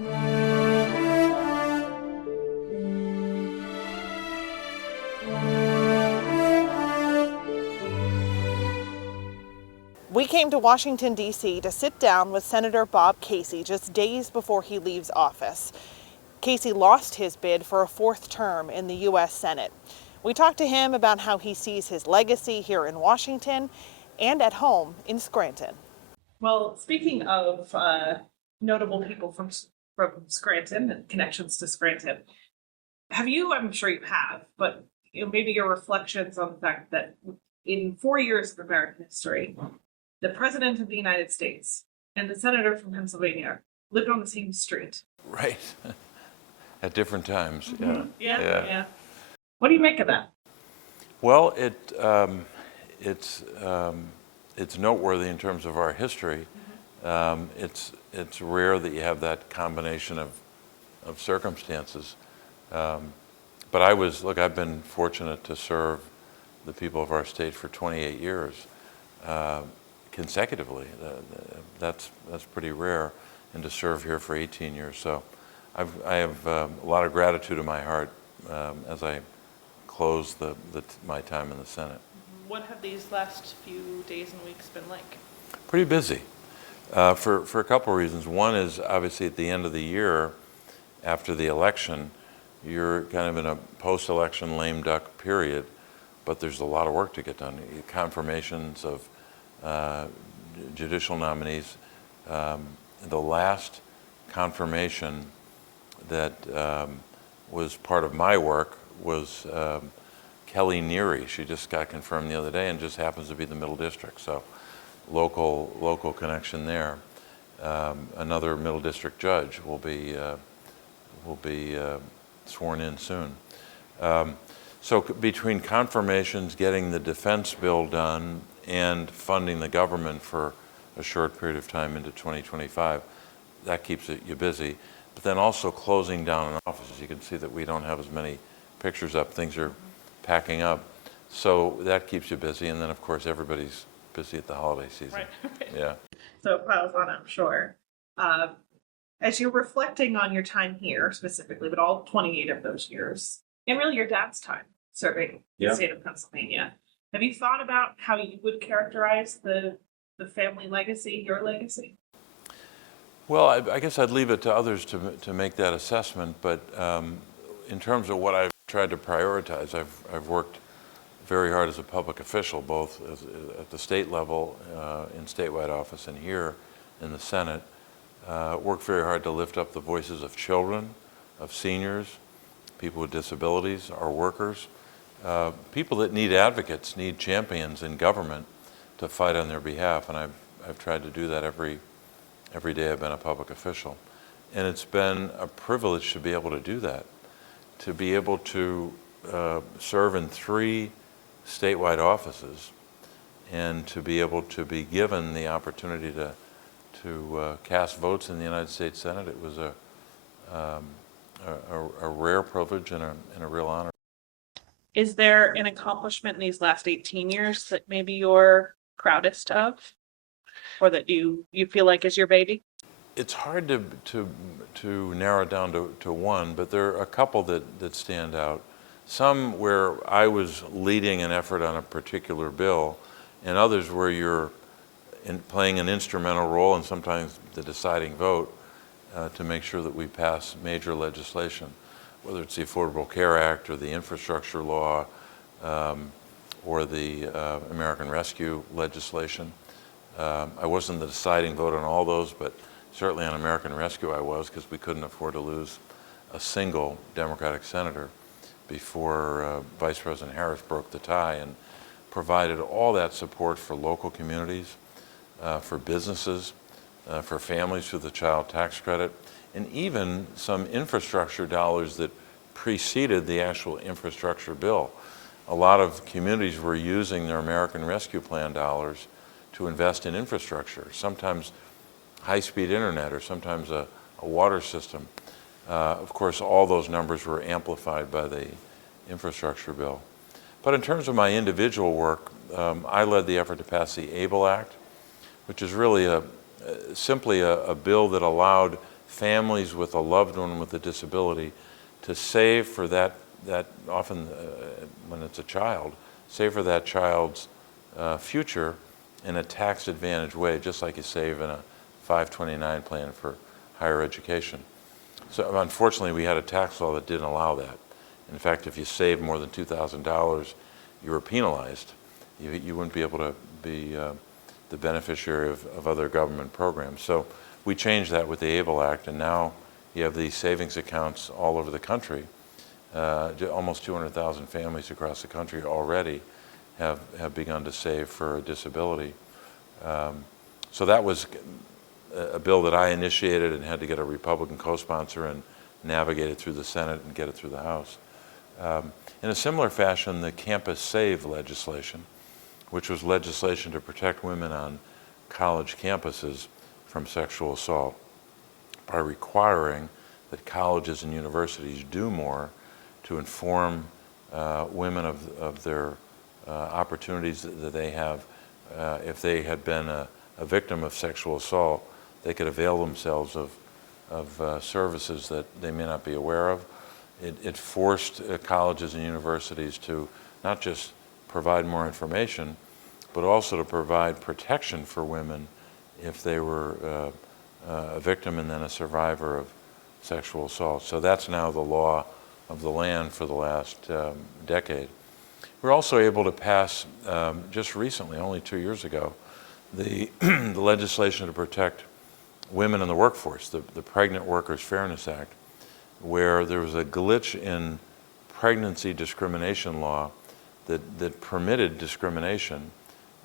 We came to Washington, D.C. to sit down with Senator Bob Casey just days before he leaves office. Casey lost his bid for a fourth term in the U.S. Senate. We talked to him about how he sees his legacy here in Washington and at home in Scranton. Well, speaking of notable people from Scranton and connections to Scranton, I'm sure you have, but maybe your reflections on the fact that in 4 years of American history, the President of the United States and the Senator from Pennsylvania lived on the same street. Right. At different times, mm-hmm. Yeah. What do you make of that? Well, it's noteworthy in terms of our history. Mm-hmm. It's rare that you have that combination of circumstances. But I've been fortunate to serve the people of our state for 28 years consecutively. That's pretty rare, and to serve here for 18 years. So I have a lot of gratitude in my heart as I close my time in the Senate. What have these last few days and weeks been like? Pretty busy for a couple of reasons. One is obviously at the end of the year, after the election, you're kind of in a post-election lame duck period, but there's a lot of work to get done. Confirmations of judicial nominees. The last confirmation that was part of my work was Kelly Neary. She just got confirmed the other day and just happens to be the Middle District, so local connection there. Another Middle District judge will be sworn in soon. So between confirmations, getting the defense bill done, and funding the government for a short period of time into 2025, that keeps you busy. But then also closing down in offices. You can see that we don't have as many pictures up. Things are packing up. So that keeps you busy. And then, of course, everybody's busy at the holiday season. Right. Yeah. So it piles on, I'm sure. As you're reflecting on your time here specifically, but all 28 of those years, and really your dad's time serving the state of Pennsylvania, have you thought about how you would characterize the family legacy, your legacy? Well, I guess I'd leave it to others to make that assessment. But in terms of what I've tried to prioritize, I've worked very hard as a public official, both at the state level in statewide office and here in the Senate. Worked very hard to lift up the voices of children, of seniors, people with disabilities, our workers, people that need advocates, need champions in government to fight on their behalf. And I've tried to do that every day I've been a public official. And it's been a privilege to be able to do that, to be able to serve in 3 statewide offices, and to be able to be given the opportunity to cast votes in the United States Senate. It was a rare privilege and a real honor. Is there an accomplishment in these last 18 years that maybe you're proudest of, or that you feel like is your baby? It's hard to narrow it down to one, but there are a couple that stand out. Some where I was leading an effort on a particular bill, and others where you're playing an instrumental role and sometimes the deciding vote to make sure that we pass major legislation, whether it's the Affordable Care Act or the infrastructure law or the American Rescue legislation. I wasn't the deciding vote on all those, but certainly on American Rescue I was, because we couldn't afford to lose a single Democratic senator before Vice President Harris broke the tie and provided all that support for local communities, for businesses, for families through the child tax credit, and even some infrastructure dollars that preceded the actual infrastructure bill. A lot of communities were using their American Rescue Plan dollars to invest in infrastructure, sometimes high-speed internet or sometimes a water system. Of course, all those numbers were amplified by the infrastructure bill. But in terms of my individual work, I led the effort to pass the ABLE Act, which is really simply a bill that allowed families with a loved one with a disability to save for that often when it's a child, save for that child's future in a tax-advantaged way, just like you save in a 529 plan for higher education. So unfortunately, we had a tax law that didn't allow that. In fact, if you saved more than $2,000, you were penalized. You wouldn't be able to be the beneficiary of other government programs. So we changed that with the ABLE Act, and now you have these savings accounts all over the country. Almost 200,000 families across the country already have begun to save for a disability. So that was a bill that I initiated and had to get a Republican co-sponsor and navigate it through the Senate and get it through the House. In a similar fashion, the Campus Save legislation, which was legislation to protect women on college campuses from sexual assault by requiring that colleges and universities do more to inform women of their opportunities that they have. If they had been a victim of sexual assault, they could avail themselves of services that they may not be aware of. It forced colleges and universities to not just provide more information, but also to provide protection for women if they were a victim and then a survivor of sexual assault. So that's now the law of the land for the last decade. We're also able to pass, just recently, only 2 years ago, the legislation to protect women in the workforce, the Pregnant Workers Fairness Act, where there was a glitch in pregnancy discrimination law that permitted discrimination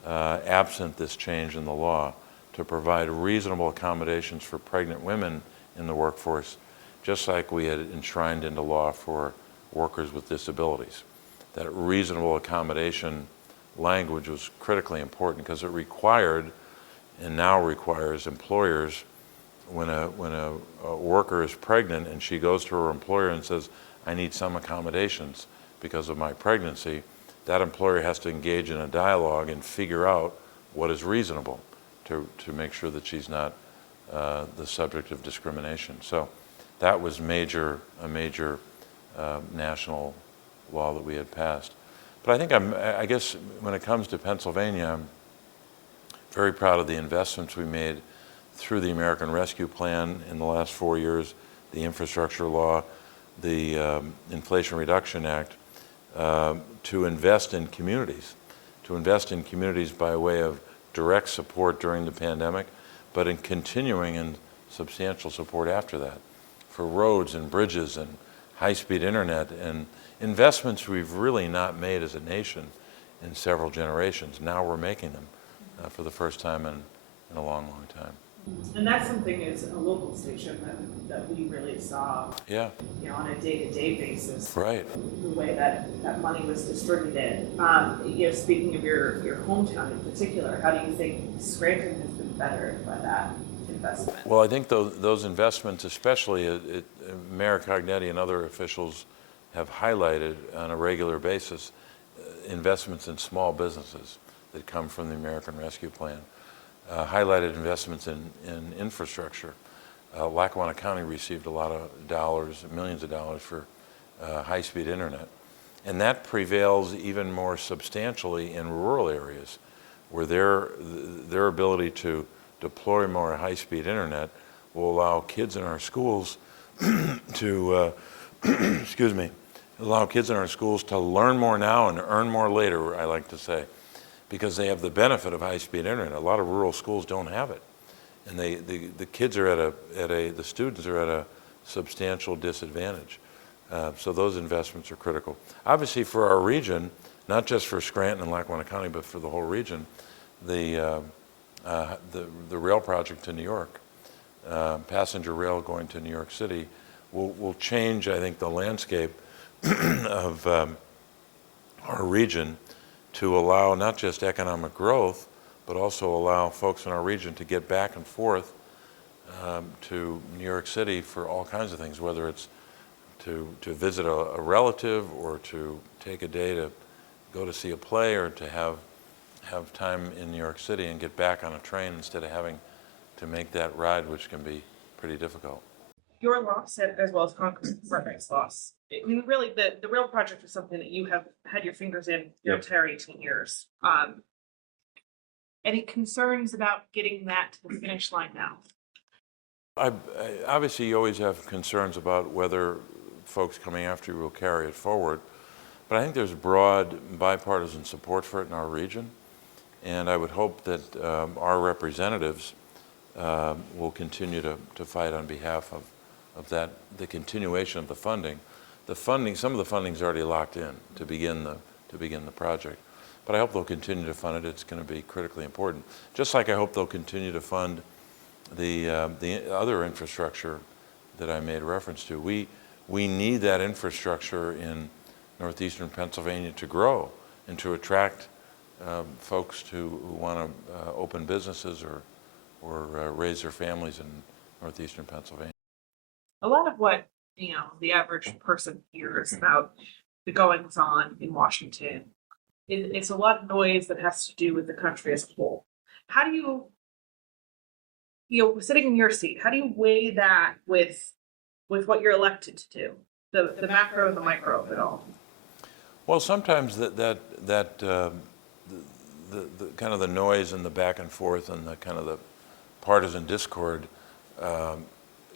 absent this change in the law to provide reasonable accommodations for pregnant women in the workforce, just like we had enshrined into law for workers with disabilities. That reasonable accommodation language was critically important because it required, and now requires, employers, when a worker is pregnant and she goes to her employer and says, I need some accommodations because of my pregnancy, that employer has to engage in a dialogue and figure out what is reasonable to make sure that she's not the subject of discrimination. So that was a major national law that we had passed. But I guess when it comes to Pennsylvania, I'm very proud of the investments we made through the American Rescue Plan in the last 4 years, the infrastructure law, the Inflation Reduction Act, to invest in communities by way of direct support during the pandemic, but in continuing and substantial support after that for roads and bridges and high-speed internet and investments we've really not made as a nation in several generations. Now we're making them for the first time in a long, long time. And that's something as a local station that we really saw, Yeah. On a day-to-day basis. Right. The way that money was distributed. Speaking of your hometown in particular, how do you think Scranton has been bettered by that investment? Well, I think those investments, especially Mayor Cognetti and other officials have highlighted on a regular basis investments in small businesses that come from the American Rescue Plan. Highlighted investments in infrastructure. Lackawanna County received a lot of dollars, millions of dollars for high-speed internet. And that prevails even more substantially in rural areas where their ability to deploy more high-speed internet will allow kids in our schools to, allow kids in our schools to learn more now and earn more later, I like to say, because they have the benefit of high-speed internet. A lot of rural schools don't have it. And the kids are the students are at a substantial disadvantage. So those investments are critical. Obviously for our region, not just for Scranton and Lackawanna County, but for the whole region, the rail project to New York, passenger rail going to New York City, will change, I think, the landscape of our region to allow not just economic growth, but also allow folks in our region to get back and forth to New York City for all kinds of things, whether it's to visit a relative or to take a day to go to see a play or to have time in New York City and get back on a train instead of having to make that ride, which can be pretty difficult. your loss as well as Congress's loss. I mean, really, the real project is something that you have had your fingers in your entire 18 years. Any concerns about getting that to the finish line now? Obviously, you always have concerns about whether folks coming after you will carry it forward, but I think there's broad bipartisan support for it in our region, and I would hope that our representatives will continue to fight on behalf of that, the continuation of the funding. The funding, some of the funding is already locked in to begin the project, but I hope they'll continue to fund it. It's going to be critically important. Just like I hope they'll continue to fund the other infrastructure that I made reference to. We need that infrastructure in northeastern Pennsylvania to grow and to attract folks who want to open businesses or raise their families in northeastern Pennsylvania. A lot of what the average person hears about the goings on in Washington, it's a lot of noise that has to do with the country as a whole. How do you sitting in your seat, how do you weigh that with what you're elected to do, the macro and the micro of it all? Well, sometimes the kind of the noise and the back and forth and the kind of the partisan discord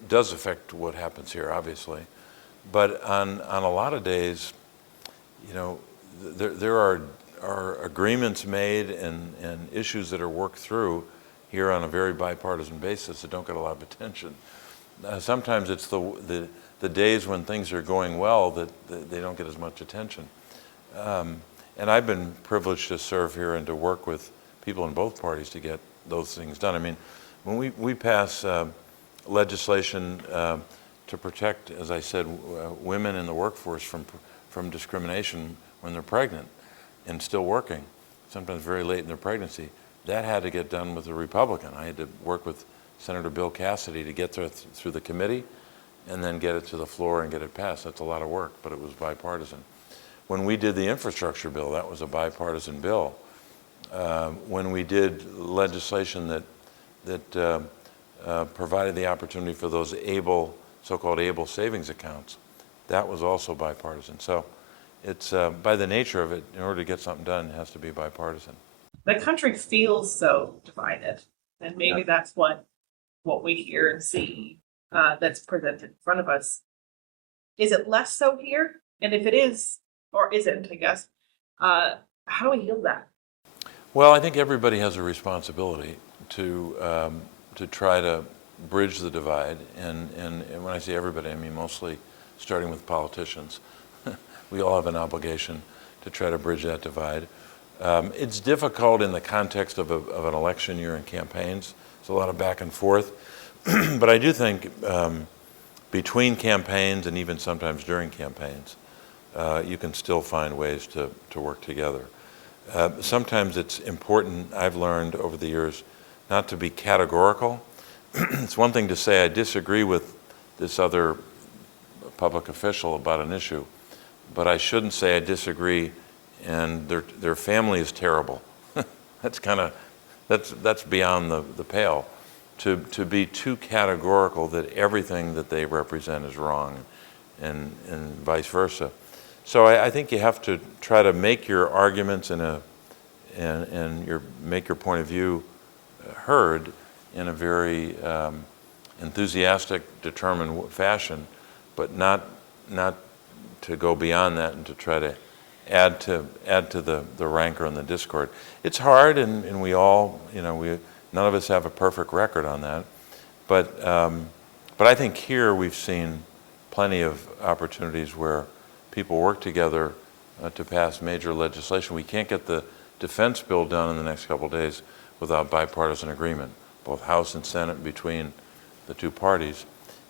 does affect what happens here, obviously. But on a lot of days, there are agreements made and issues that are worked through here on a very bipartisan basis that don't get a lot of attention. Sometimes it's the days when things are going well that they don't get as much attention. And I've been privileged to serve here and to work with people in both parties to get those things done. I mean, when we pass legislation to protect, as I said, women in the workforce from discrimination when they're pregnant and still working, sometimes very late in their pregnancy, that had to get done with a Republican. I had to work with Senator Bill Cassidy to get through the committee and then get it to the floor and get it passed. That's a lot of work, but it was bipartisan. When we did the infrastructure bill, that was a bipartisan bill. When we did legislation that provided the opportunity for those so-called able savings accounts, that was also bipartisan. So it's by the nature of it, in order to get something done, it has to be bipartisan. The country feels so divided, and maybe that's what we hear and see that's presented in front of us. Is it less so here? And if it is, or isn't, I guess, how do we heal that? Well, I think everybody has a responsibility to try to bridge the divide, and when I say everybody, I mean mostly starting with politicians. We all have an obligation to try to bridge that divide. It's difficult in the context of an election year and campaigns. There's a lot of back and forth. But I do think between campaigns and even sometimes during campaigns, you can still find ways to work together. Sometimes it's important, I've learned over the years, not to be categorical. It's one thing to say I disagree with this other public official about an issue, but I shouldn't say I disagree and their family is terrible. That's beyond the pale. To be too categorical that everything that they represent is wrong, and vice versa. So I think you have to try to make your arguments and make your point of view heard in a very enthusiastic, determined fashion, but not to go beyond that and to try to add to the rancor and the discord. It's hard, and we all, none of us have a perfect record on that, but I think here we've seen plenty of opportunities where people work together to pass major legislation. We can't get the defense bill done in the next couple of days without bipartisan agreement, both House and Senate between the two parties,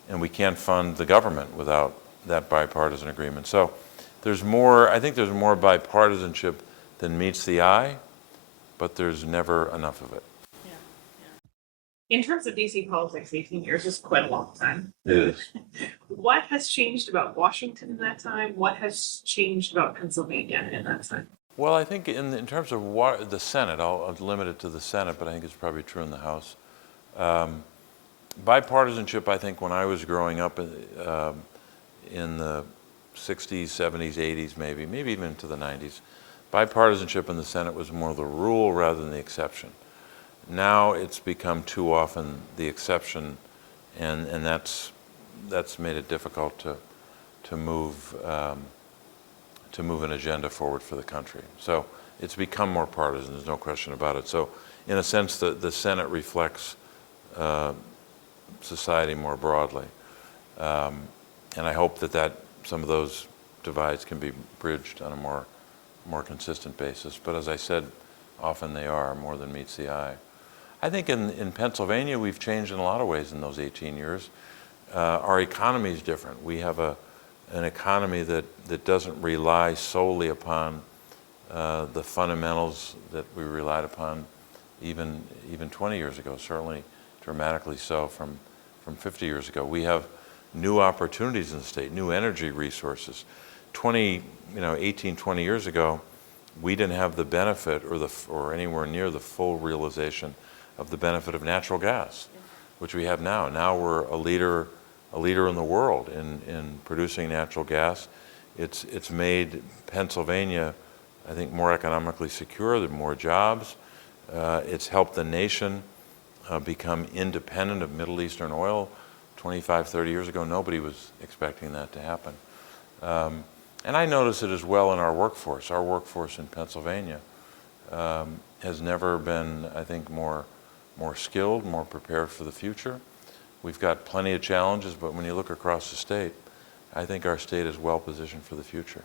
and we can't fund the government without that bipartisan agreement. So I think there's more bipartisanship than meets the eye, but there's never enough of it. In terms of DC politics, 18 years is quite a long time. It is. What has changed about Washington in that time? What has changed about Pennsylvania in that time? Well, I think in terms of the Senate, I'll limit it to the Senate, but I think it's probably true in the House. Bipartisanship, I think, when I was growing up in the 60s, 70s, 80s, maybe even into the 90s, bipartisanship in the Senate was more the rule rather than the exception. Now it's become too often the exception, and that's made it difficult to move an agenda forward for the country. So it's become more partisan. There's no question about it. So in a sense, the Senate reflects society more broadly, and I hope that some of those divides can be bridged on a more consistent basis. But as I said, often they are more than meets the eye. I think in Pennsylvania we've changed in a lot of ways in those 18 years. Our economy is different. We have an economy that doesn't rely solely upon the fundamentals that we relied upon even 20 years ago, certainly dramatically so from 50 years ago. We have new opportunities in the state, new energy resources. 18, 20 years ago, we didn't have the benefit or anywhere near the full realization of the benefit of natural gas, which we have now. Now we're a leader in the world in producing natural gas. It's made Pennsylvania, I think, more economically secure, there are more jobs. It's helped the nation become independent of Middle Eastern oil. 25, 30 years ago, nobody was expecting that to happen. And I notice it as well in our workforce. Our workforce in Pennsylvania has never been, I think, more skilled, more prepared for the future. We've got plenty of challenges, but when you look across the state, I think our state is well positioned for the future.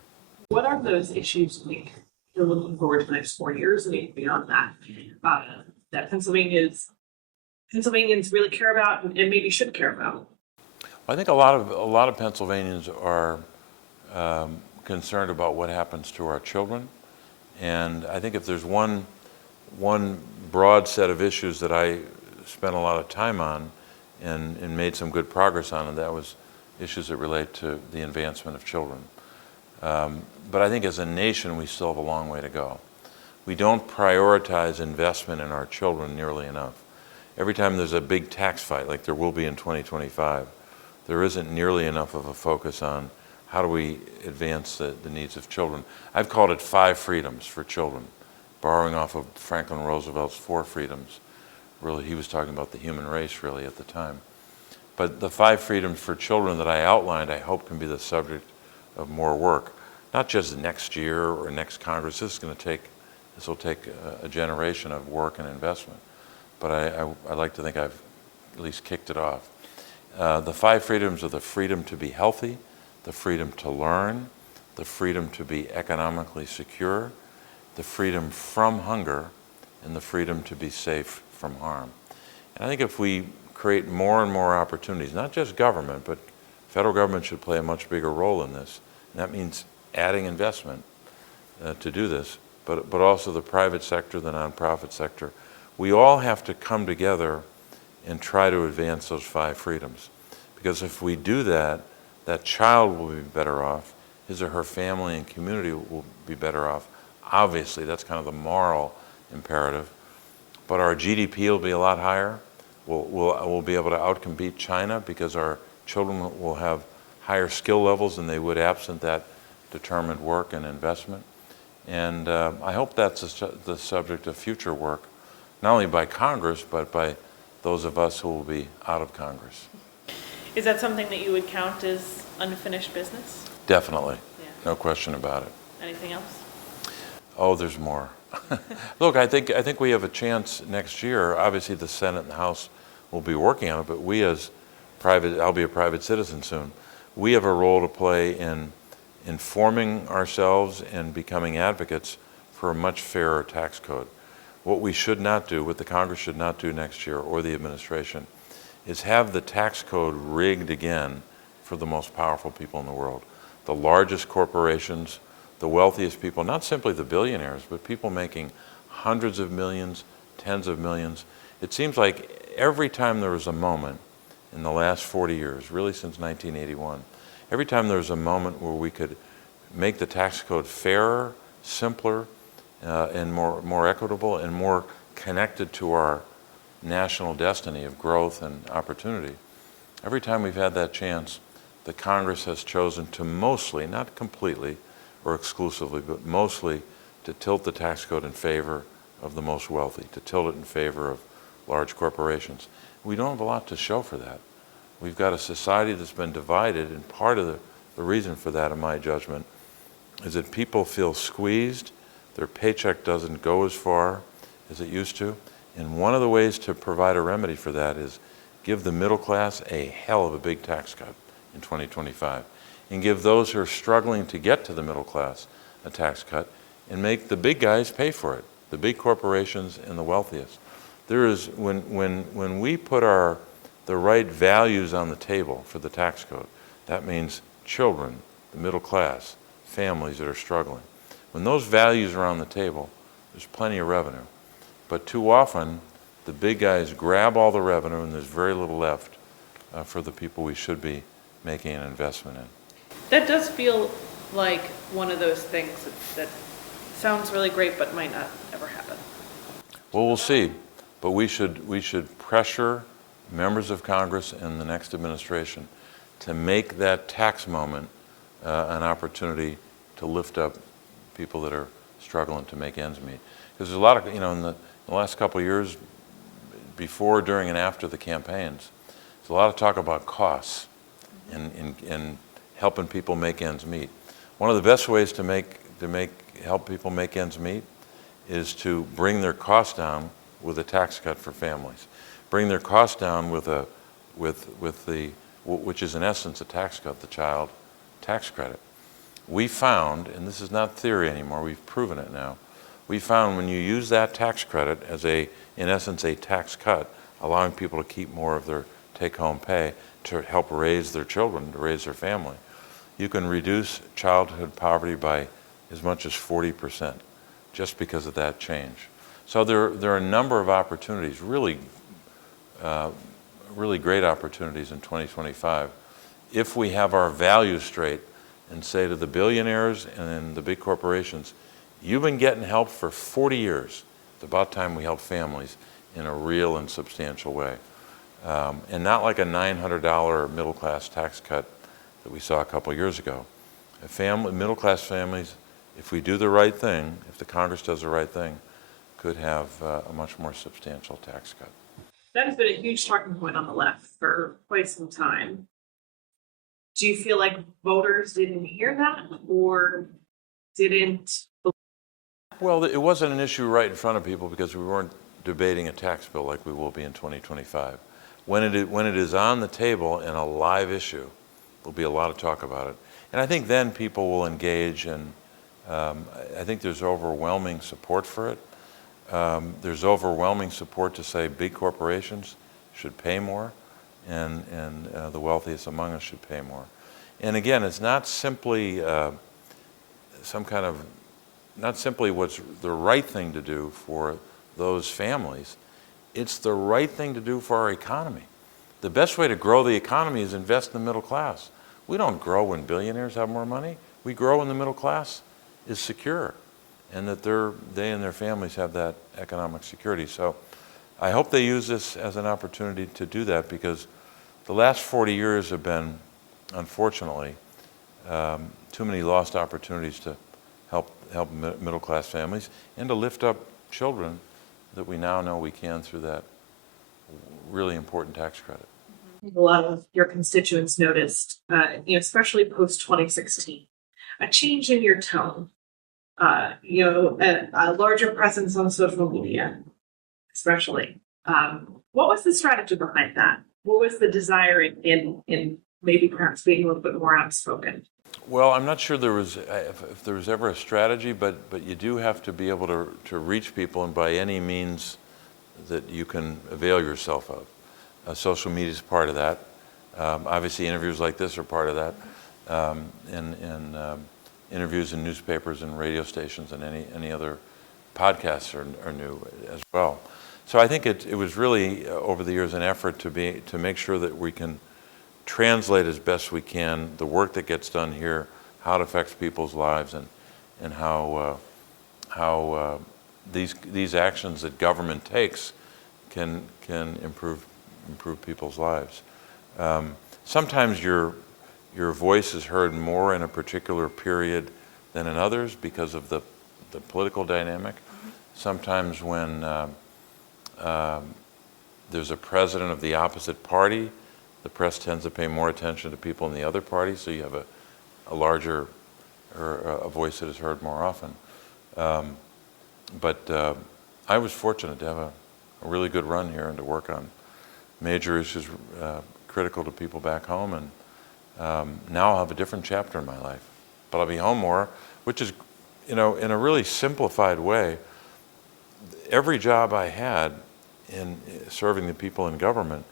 What are those issues you're looking forward to the next 4 years and beyond that, that Pennsylvanians really care about and maybe should care about? I think a lot of Pennsylvanians are concerned about what happens to our children, and I think if there's one broad set of issues that I spent a lot of time on and made some good progress on, and that was issues that relate to the advancement of children. But I think as a nation, we still have a long way to go. We don't prioritize investment in our children nearly enough. Every time there's a big tax fight, like there will be in 2025, there isn't nearly enough of a focus on how do we advance the needs of children. I've called it 5 freedoms for children, borrowing off of Franklin Roosevelt's 4 freedoms. Really, he was talking about the human race, really, at the time. But the 5 freedoms for children that I outlined, I hope can be the subject of more work. Not just next year or next Congress. This will take a generation of work and investment. But I like to think I've at least kicked it off. The 5 freedoms are the freedom to be healthy, the freedom to learn, the freedom to be economically secure, the freedom from hunger, and the freedom to be safe from harm. And I think if we create more and more opportunities, not just government, but federal government should play a much bigger role in this. And that means adding investment to do this, but also the private sector, the nonprofit sector. We all have to come together and try to advance those 5 freedoms. Because if we do that, that child will be better off, his or her family and community will be better off. Obviously, that's kind of the moral imperative. But our GDP will be a lot higher. We'll be able to outcompete China because our children will have higher skill levels than they would absent that determined work and investment. And I hope that's the subject of future work, not only by Congress, but by those of us who will be out of Congress. Is that something that you would count as unfinished business? Definitely. Yeah. No question about it. Anything else? Oh, there's more. Look, I think we have a chance next year. Obviously, the Senate and the House will be working on it, but we as I'll be a private citizen soon, we have a role to play in informing ourselves and becoming advocates for a much fairer tax code. What we should not do, what the Congress should not do next year, or the administration, is have the tax code rigged again for the most powerful people in the world. The largest corporations, the wealthiest people, not simply the billionaires, but people making hundreds of millions, tens of millions. It seems like every time there was a moment in the last 40 years, really since 1981, every time there was a moment where we could make the tax code fairer, simpler, and more equitable and more connected to our national destiny of growth and opportunity. Every time we've had that chance, the Congress has chosen to mostly, not completely or exclusively, but mostly to tilt the tax code in favor of the most wealthy, to tilt it in favor of large corporations. We don't have a lot to show for that. We've got a society that's been divided, and part of the reason for that, in my judgment, is that people feel squeezed, their paycheck doesn't go as far as it used to, and one of the ways to provide a remedy for that is give the middle class a hell of a big tax cut in 2025, and give those who are struggling to get to the middle class a tax cut, and make the big guys pay for it, the big corporations and the wealthiest. There is, when we put the right values on the table for the tax code, that means children, the middle class, families that are struggling. When those values are on the table, there's plenty of revenue. But too often, the big guys grab all the revenue and there's very little left for the people we should be making an investment in. That does feel like one of those things that sounds really great but might not ever happen. Well, we'll see. But we should pressure members of Congress and the next administration to make that tax moment an opportunity to lift up people that are struggling to make ends meet. Because there's a lot of, in the last couple of years, before, during, and after the campaigns, there's a lot of talk about costs and helping people make ends meet. One of the best ways to help people make ends meet is to bring their costs down with a tax cut for families. Bring their costs down with which is in essence a tax cut, the child tax credit. We found, and this is not theory anymore, we've proven it now, we found when you use that tax credit as in essence a tax cut, allowing people to keep more of their take-home pay to help raise their children, to raise their family, you can reduce childhood poverty by as much as 40% just because of that change. So there are a number of opportunities, really great opportunities in 2025, if we have our values straight and say to the billionaires and the big corporations, you've been getting help for 40 years. It's about time we help families in a real and substantial way. And not like a $900 middle-class tax cut that we saw a couple years ago. Middle-class families, if we do the right thing, if the Congress does the right thing, could have a much more substantial tax cut. That has been a huge talking point on the left for quite some time. Do you feel like voters didn't hear that or didn't? Well, it wasn't an issue right in front of people because we weren't debating a tax bill like we will be in 2025. When it is on the table and a live issue, there'll be a lot of talk about it. And I think then people will engage, and I think there's overwhelming support for it. There's overwhelming support to say big corporations should pay more, and the wealthiest among us should pay more. And again, it's not simply not simply what's the right thing to do for those families. It's the right thing to do for our economy. The best way to grow the economy is invest in the middle class. We don't grow when billionaires have more money. We grow when the middle class is secure, and that they and their families have that economic security. So I hope they use this as an opportunity to do that, because the last 40 years have been, unfortunately, too many lost opportunities to help middle-class families and to lift up children that we now know we can through that really important tax credit. A lot of your constituents noticed, especially post 2016, a change in your tone. A larger presence on social media, especially. What was the strategy behind that? What was the desire in maybe perhaps being a little bit more outspoken? Well, I'm not sure if there was ever a strategy, but you do have to be able to reach people, and by any means that you can avail yourself of. Social media is part of that. Obviously, interviews like this are part of that, and interviews in newspapers and radio stations and any other podcasts are new as well. So I think it was really over the years an effort to make sure that we can translate as best we can the work that gets done here, how it affects people's lives, and how these actions that government takes can improve people's lives. Sometimes your voice is heard more in a particular period than in others because of the political dynamic. Sometimes when there's a president of the opposite party, the press tends to pay more attention to people in the other party, so you have a larger, or a voice that is heard more often. But I was fortunate to have a really good run here and to work on major issues critical to people back home, and now I'll have a different chapter in my life. But I'll be home more, which is, in a really simplified way, every job I had in serving the people in government,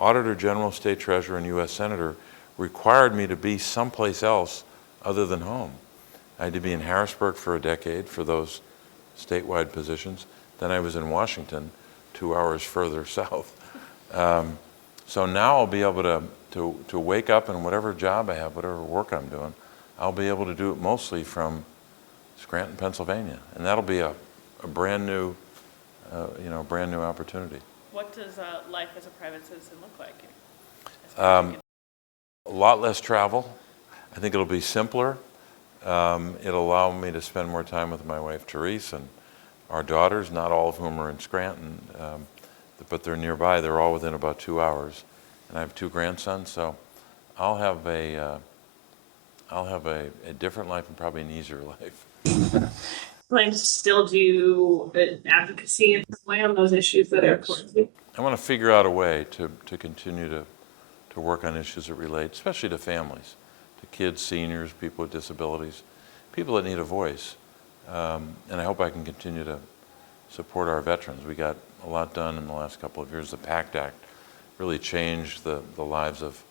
Auditor General, State Treasurer, and U.S. Senator, required me to be someplace else other than home. I had to be in Harrisburg for a decade for those statewide positions. Then I was in Washington, 2 hours further south. So now I'll be able to wake up, and whatever job I have, whatever work I'm doing, I'll be able to do it mostly from Scranton, Pennsylvania, and that'll be a brand new, brand new opportunity. What does life as a private citizen look like here? A lot less travel. I think it'll be simpler. It'll allow me to spend more time with my wife, Therese, and our daughters, not all of whom are in Scranton, but they're nearby. They're all within about 2 hours. And I have 2 grandsons, so I'll have a different life and probably an easier life. Plan to still do advocacy in some way on those issues that are important to you? I want to figure out a way to continue to work on issues that relate, especially to families, to kids, seniors, people with disabilities, people that need a voice. And I hope I can continue to support our veterans. We got a lot done in the last couple of years. The PACT Act really changed the lives of,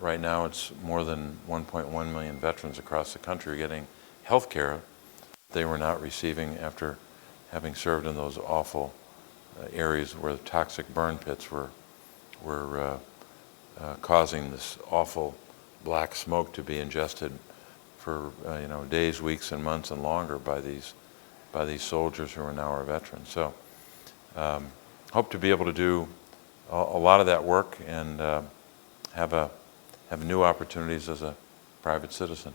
right now it's more than 1.1 million veterans across the country getting health care they were not receiving after having served in those awful areas where the toxic burn pits were causing this awful black smoke to be ingested for days, weeks, and months and longer by these soldiers who are now our veterans. So hope to be able to do a lot of that work and have new opportunities as a private citizen.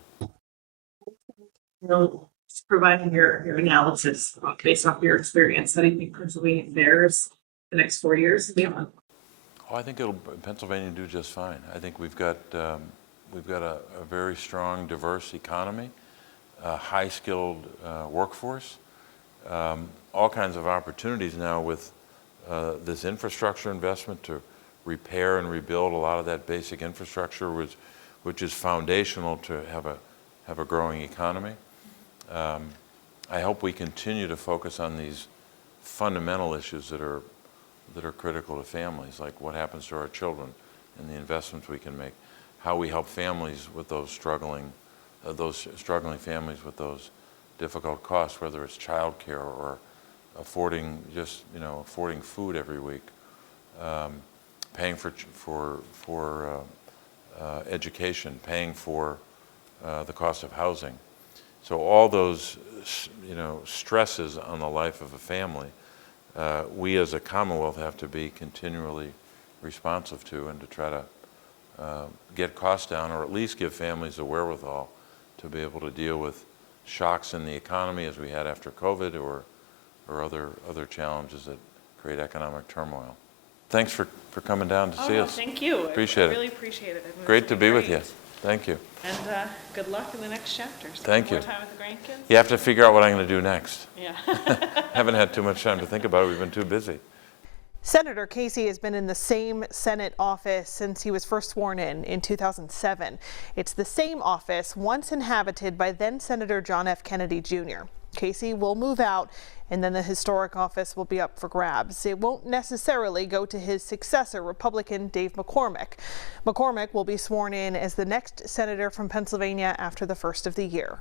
Providing your analysis based off your experience, how do you think Pennsylvania fares the next 4 years and beyond? Oh, I think Pennsylvania do just fine. I think we've got a very strong, diverse economy, a high-skilled workforce, all kinds of opportunities now with this infrastructure investment to repair and rebuild a lot of that basic infrastructure, which is foundational to have a growing economy. I hope we continue to focus on these fundamental issues that are critical to families, like what happens to our children and the investments we can make, how we help families with those struggling families with those difficult costs, whether it's child care or affording food every week, paying for education, paying for the cost of housing. So all those, stresses on the life of a family, we as a Commonwealth have to be continually responsive to, and to try to get costs down, or at least give families the wherewithal to be able to deal with shocks in the economy as we had after COVID, or other challenges that create economic turmoil. Thanks for coming down to see us. Thank you. Appreciate it. I really appreciate it. Great to be with you. Thank you. And good luck in the next chapter. Thank you. More time with the grandkids? You have to figure out what I'm going to do next. Yeah. Haven't had too much time to think about it. We've been too busy. Senator Casey has been in the same Senate office since he was first sworn in 2007. It's the same office once inhabited by then Senator John F. Kennedy Jr. Casey will move out, and then the historic office will be up for grabs. It won't necessarily go to his successor, Republican Dave McCormick. McCormick will be sworn in as the next senator from Pennsylvania after the first of the year.